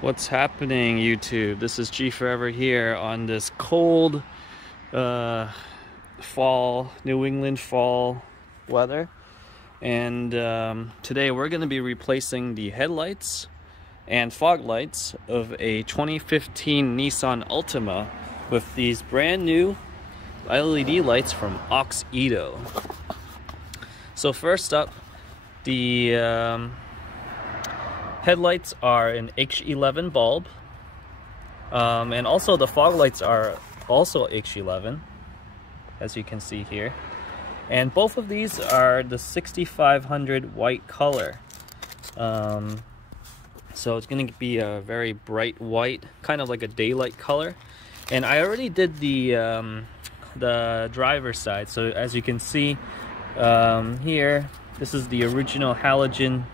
What's happening, YouTube? This is gforever here on this cold fall, New England fall weather. And today we're going to be replacing the headlights and fog lights of a 2015 Nissan Altima with these brand new LED lights from AuxIto. So first up, the headlights are an H11 bulb, and also the fog lights are also H11, as you can see here. And both of these are the 6500 white color. So it's going to be a very bright white, kind of like a daylight color. And I already did the driver's side. So as you can see here, this is the original halogen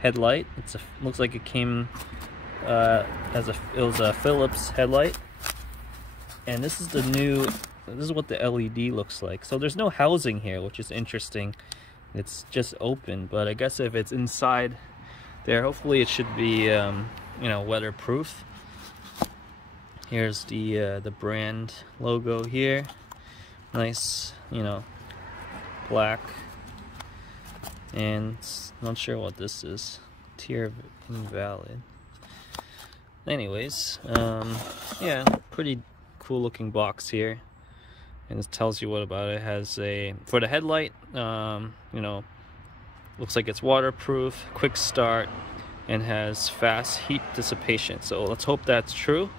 headlight. Looks like it came it was a Philips headlight, and this is what the LED looks like. So there's no housing here, which is interesting. It's just open, but I guess if it's inside there, hopefully it should be weatherproof. Here's the brand logo here, nice, black. And not sure what this is. Tier invalid. Anyways, yeah, pretty cool looking box here. And it tells you what about it. It has for the headlight, looks like it's waterproof, quick start, and has fast heat dissipation. So let's hope that's true,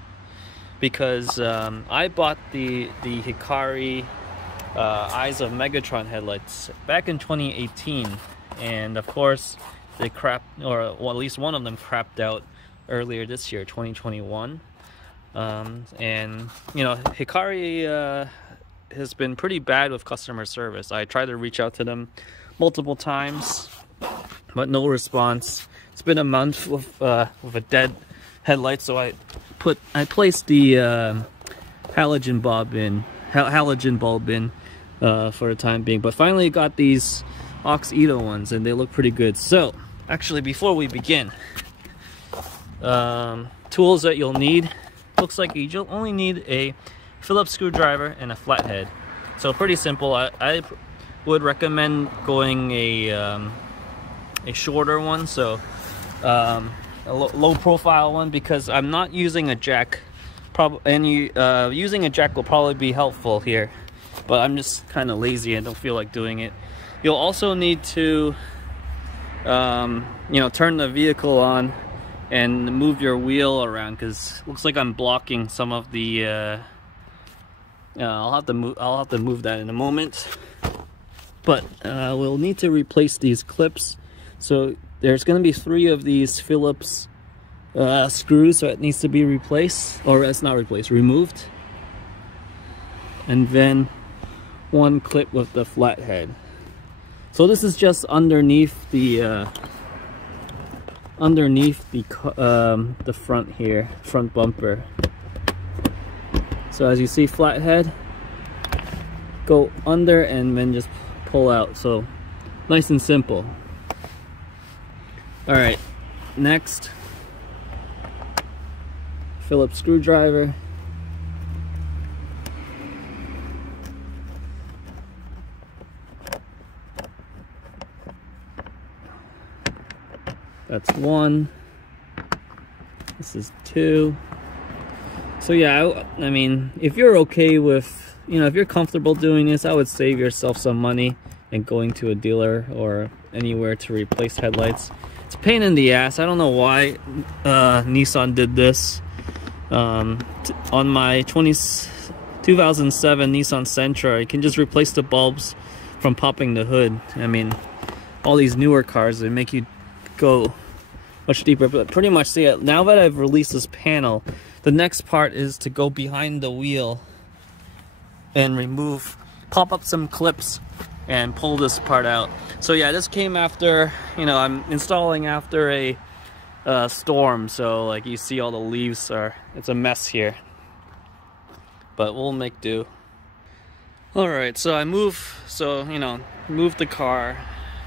because I bought the Hikari Eyes of Megatron headlights back in 2018. And of course, they at least one of them crapped out earlier this year, 2021. And Hikari has been pretty bad with customer service. I tried to reach out to them multiple times, but no response. It's been a month with a dead headlight, so I placed the halogen bulb in for the time being. But finally got these AuxIto ones, and they look pretty good. So actually, before we begin, tools that you'll need, looks like you'll only need a Phillips screwdriver and a flathead. So pretty simple. I would recommend going a shorter one, so a low profile one, because I'm not using a jack. Using a jack will probably be helpful here, but I'm just kind of lazy and don't feel like doing it. You'll also need to, turn the vehicle on and move your wheel around, because it looks like I'm blocking some of the. I'll have to move that in a moment. But we'll need to replace these clips. So there's going to be 3 of these Phillips screws, so it needs to be replaced, or it's not replaced, removed. And then 1 clip with the flathead. So this is just underneath the front here, front bumper. So as you see, flathead, go under and then just pull out. So nice and simple. All right, next, Phillips screwdriver. That's 1. This is 2. So yeah, I mean, if you're okay with, if you're comfortable doing this, I would save yourself some money and going to a dealer or anywhere to replace headlights. It's a pain in the ass. I don't know why Nissan did this. On my 2007 Nissan Sentra, you can just replace the bulbs from popping the hood. I mean, all these newer cars, they make you go much deeper. But pretty much, see it now that I've released this panel, the next part is to go behind the wheel and pop up some clips and pull this part out. So yeah, this came after, I'm installing after a storm, so like you see all the leaves it's a mess here, but we'll make do. All right, so I moved the car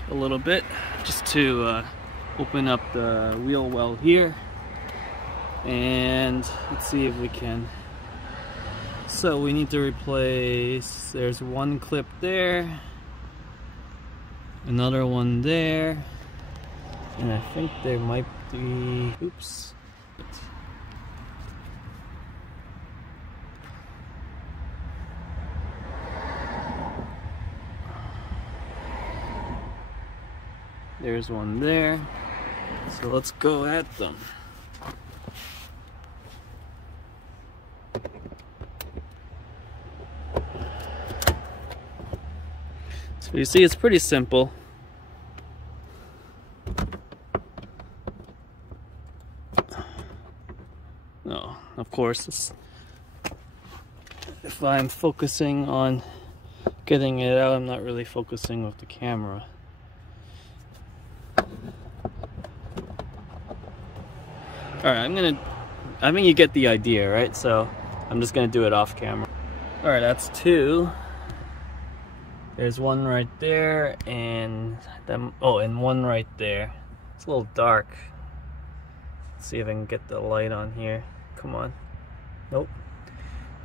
a little bit just to open up the wheel well here. And let's see if we can. So we need to replace, there's one clip there, another one there, and I think there might be, oops. There's one there. So let's go at them. So you see, it's pretty simple. No, of course, if I'm focusing on getting it out, I'm not really focusing with the camera. Alright, I think you get the idea, right? So I'm just gonna do it off camera. Alright, that's two. There's one right there, and then, oh, and one right there. It's a little dark. Let's see if I can get the light on here. Come on. Nope.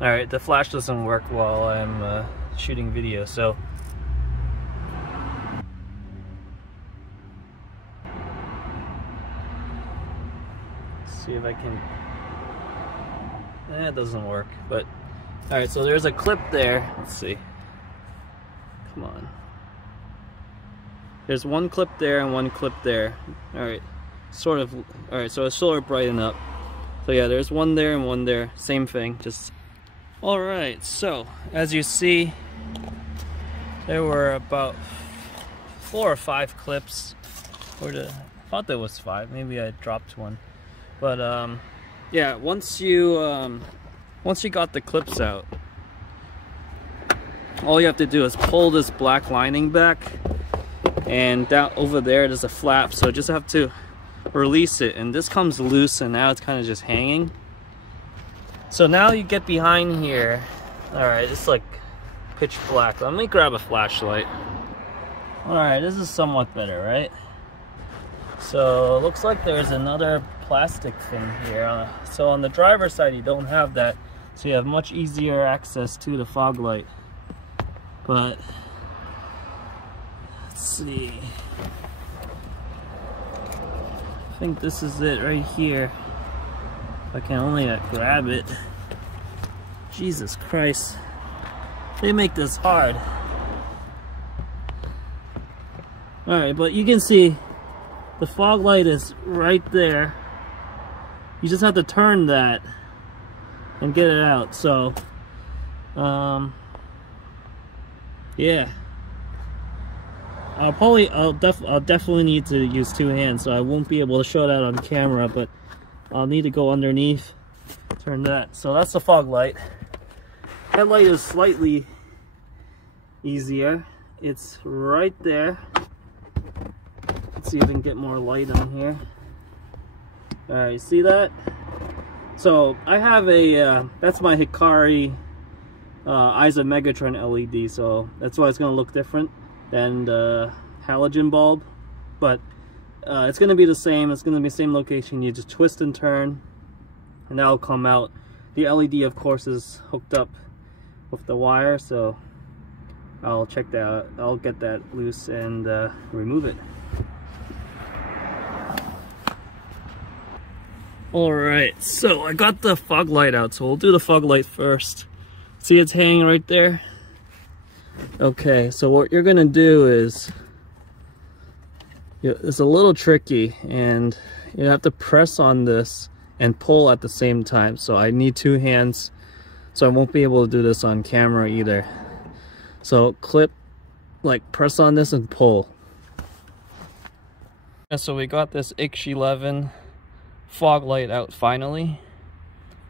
Alright, the flash doesn't work while I'm shooting video, so. Let's see if I can. It doesn't work, but. Alright, so there's a clip there. Let's see. Come on. There's one clip there and one clip there. Alright. Sort of. Alright, so it's sort of brighten up. So yeah, there's one there and one there. Same thing. Just. Alright, so as you see, there were about 4 or 5 clips. I thought there was 5. Maybe I dropped one. But yeah, once you got the clips out, all you have to do is pull this black lining back, and down over there's a flap, so just have to release it, and this comes loose, and now it's kind of just hanging. So now you get behind here. Alright, it's like pitch black. Let me grab a flashlight. Alright, this is somewhat better, right? So it looks like there's another plastic thing here. So on the driver's side you don't have that, so you have much easier access to the fog light. But let's see. I think this is it right here. If I can only grab it. Jesus Christ. They make this hard. Alright, but you can see the fog light is right there. You just have to turn that and get it out. So yeah, I'll definitely need to use 2 hands, so I won't be able to show that on camera, but I'll need to go underneath, turn that. So that's the fog light. Headlight is slightly easier. It's right there. Let's see if I can get more light on here. Alright, you see that? So I have a that's my Hikari Eyes of Megatron LED, so that's why it's going to look different than the halogen bulb, but it's going to be the same. It's going to be the same location. You just twist and turn and that'll come out. The LED of course is hooked up with the wire, so I'll check that out. I'll get that loose and remove it. Alright, so I got the fog light out, so we'll do the fog light first. See, it's hanging right there? Okay, so what you're gonna do is, it's a little tricky, and you have to press on this and pull at the same time. So I need 2 hands, so I won't be able to do this on camera either. So clip, like press on this and pull. So we got this H11 Foglight out finally.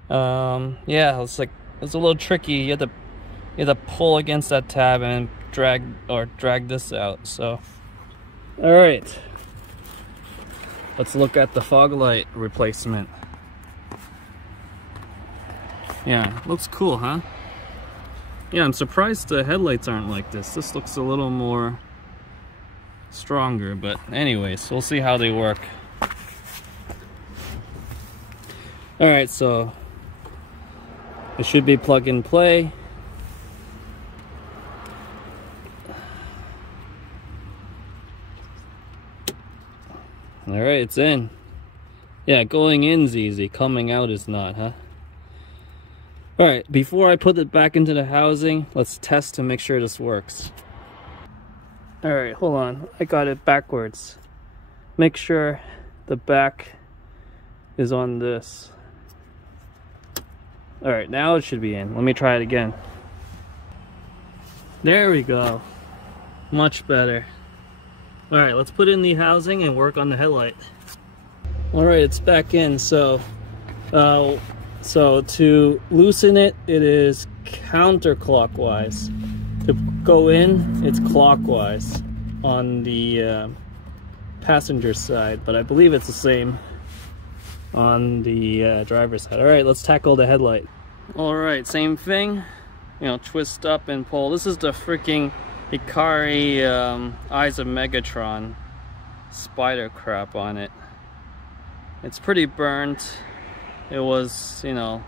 Yeah, it's a little tricky. You have to pull against that tab and drag this out. So, all right, let's look at the fog light replacement. Yeah, looks cool, huh? Yeah, I'm surprised the headlights aren't like this. This looks a little more stronger, but anyways, we'll see how they work. Alright, so it should be plug and play. Alright, it's in. Yeah, going in's easy, coming out is not, huh? Alright, before I put it back into the housing, let's test to make sure this works. Alright, hold on. I got it backwards. Make sure the back is on this. Alright, now it should be in. Let me try it again. There we go. Much better. Alright, let's put in the housing and work on the headlight. Alright, it's back in. So to loosen it, it is counterclockwise. To go in, it's clockwise on the passenger side, but I believe it's the same on the driver's side. Alright, let's tackle the headlight. Alright, same thing. You know, twist up and pull. This is the freaking Hikari Eyes of Megatron spider crap on it. It's pretty burnt. It was, you know,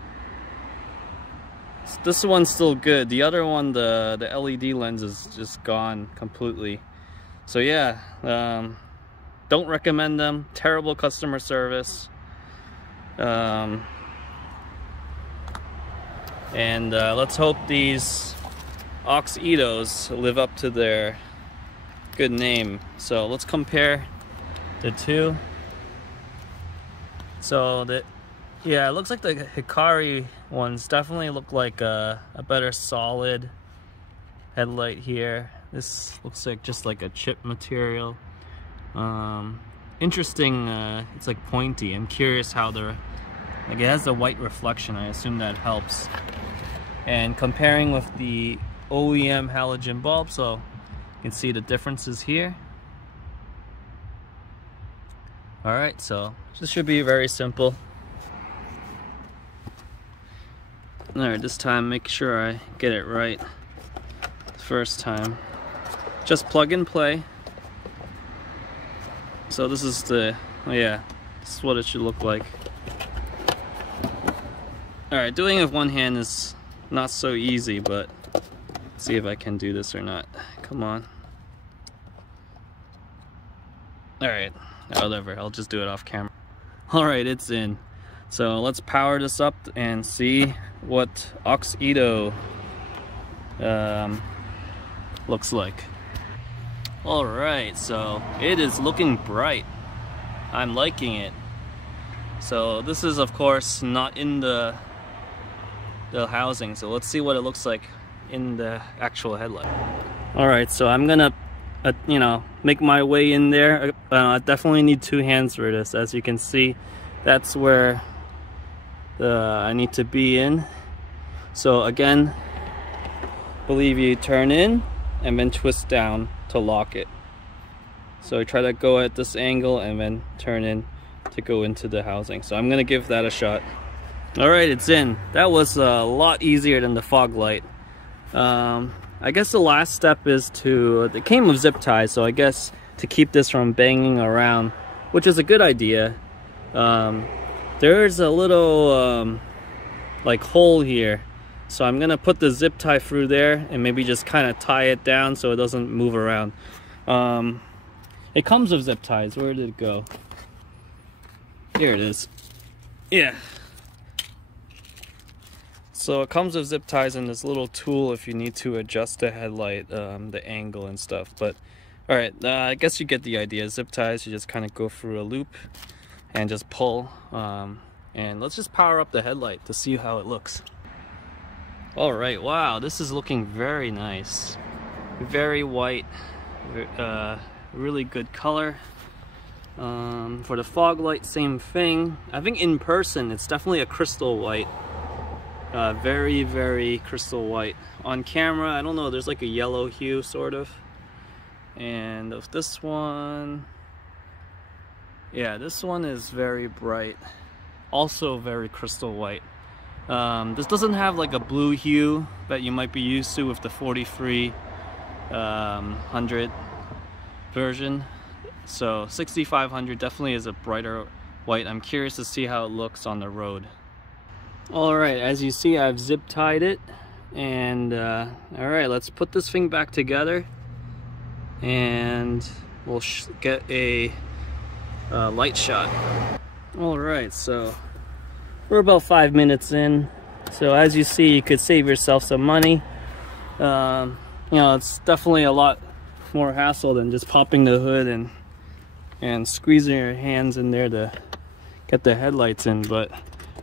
this one's still good. The other one, the LED lens is just gone completely. So yeah, don't recommend them. Terrible customer service. And let's hope these AuxItos live up to their good name. So let's compare the two. So yeah, it looks like the Hikari ones definitely look like a better solid headlight here. This looks like just like a chip material. Interesting, it's like pointy. I'm curious how they're, like, it has a white reflection. I assume that helps. And comparing with the OEM halogen bulb, so you can see the differences here. Alright, so this should be very simple. Alright, this time make sure I get it right. First time. Just plug and play. So this is the, oh yeah, this is what it should look like. Alright, doing it with one hand is not so easy, but let's see if I can do this or not. Come on. Alright, whatever, I'll just do it off camera. Alright, it's in. So let's power this up and see what AuxIto looks like. Alright, so it is looking bright. I'm liking it. So this is of course not in the housing, so let's see what it looks like in the actual headlight. Alright, so I'm gonna you know, make my way in there. I definitely need two hands for this. As you can see, that's where I need to be in. So again, believe you turn in and then twist down to lock it. So I try to go at this angle and then turn in to go into the housing. So I'm gonna give that a shot. Alright, it's in. That was a lot easier than the Foglight. I guess the last step is it came with zip ties, so I guess to keep this from banging around, which is a good idea. There's a little like hole here, so I'm gonna put the zip tie through there and maybe just kind of tie it down so it doesn't move around. It comes with zip ties. Where did it go? Here it is. Yeah. So it comes with zip ties and this little tool if you need to adjust the headlight, the angle and stuff. But alright, I guess you get the idea. Zip ties, you just kind of go through a loop and just pull. And let's just power up the headlight to see how it looks. Alright, wow, this is looking very nice. Very white, really good color. For the Foglight, same thing. I think in person it's definitely a crystal white. Very, very crystal white. On camera, I don't know, there's like a yellow hue sort of. And of this one, yeah, this one is very bright. Also very crystal white. This doesn't have like a blue hue that you might be used to with the 4300 version. So 6500 definitely is a brighter white. I'm curious to see how it looks on the road. Alright, as you see, I've zip tied it, and alright, let's put this thing back together and we'll get a light shot. Alright, so we're about 5 minutes in. So as you see, you could save yourself some money. You know, it's definitely a lot more hassle than just popping the hood and squeezing your hands in there to get the headlights in, but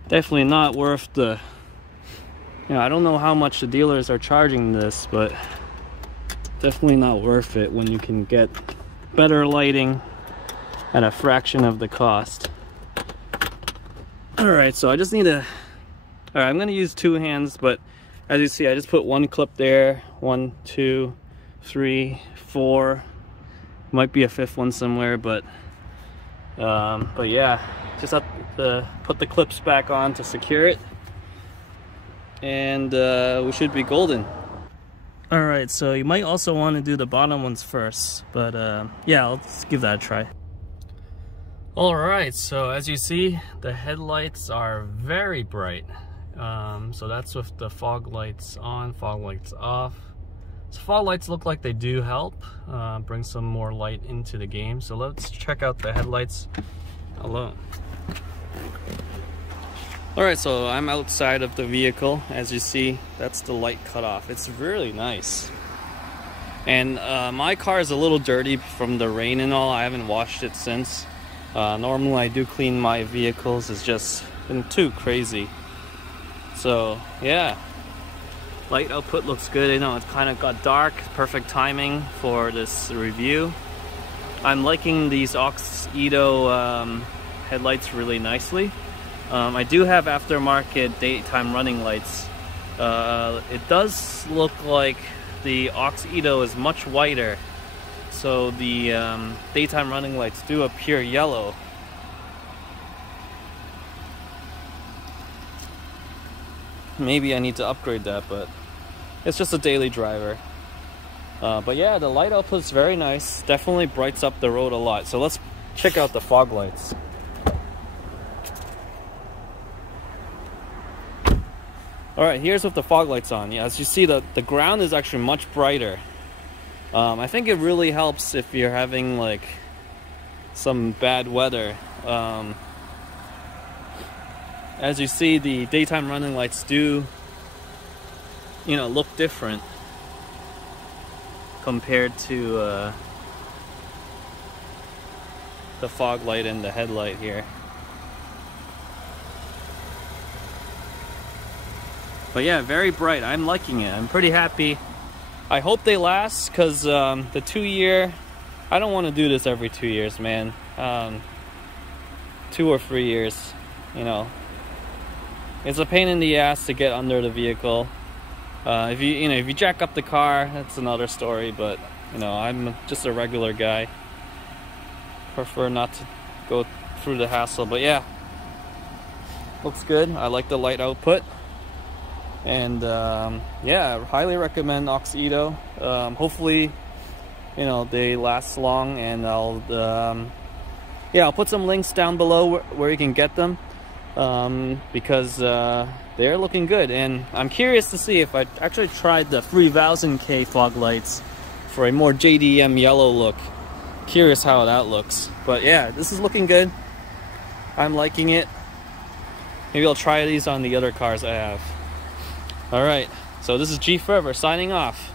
definitely not worth the, you know, I don't know how much the dealers are charging this, but definitely not worth it when you can get better lighting at a fraction of the cost. Alright, so I just need to, alright, I'm going to use 2 hands, but as you see, I just put 1 clip there, 1, 2, 3, 4, might be a 5th one somewhere, but yeah, just have to put the clips back on to secure it, and we should be golden. Alright, so you might also want to do the bottom ones first, but yeah, let's give that a try. Alright, so as you see, the headlights are very bright. So that's with the fog lights on, fog lights off. So fog lights look like they do help bring some more light into the game. So let's check out the headlights alone. Alright, so I'm outside of the vehicle. As you see, that's the light cutoff. It's really nice. And my car is a little dirty from the rain and all. I haven't washed it since. Normally I do clean my vehicles. It's just been too crazy. So yeah, light output looks good. You know, it kind of got dark. Perfect timing for this review. I'm liking these AuxIto headlights really nicely. I do have aftermarket daytime running lights. It does look like the AuxIto is much whiter, so the daytime running lights do appear yellow. Maybe I need to upgrade that, but it's just a daily driver. But yeah, the light output's very nice. Definitely brights up the road a lot. So let's check out the fog lights. Alright, here's with the fog lights on. Yeah, as you see, the ground is actually much brighter. I think it really helps if you're having like some bad weather. As you see, the daytime running lights do, you know, look different compared to the fog light and the headlight here. But yeah, very bright. I'm liking it. I'm pretty happy. I hope they last, because the 2-year, I don't want to do this every 2 years, man. 2 or 3 years, you know. It's a pain in the ass to get under the vehicle. If you jack up the car, that's another story. But you know, I'm just a regular guy. Prefer not to go through the hassle. But yeah, looks good. I like the light output, and yeah, I highly recommend AuxIto. Hopefully, you know, they last long, and I'll put some links down below where you can get them. Because they're looking good, and I'm curious to see if I actually tried the 3000K fog lights for a more JDM yellow look. Curious how that looks. But yeah, this is looking good. I'm liking it. Maybe I'll try these on the other cars I have. Alright, so this is gforever signing off.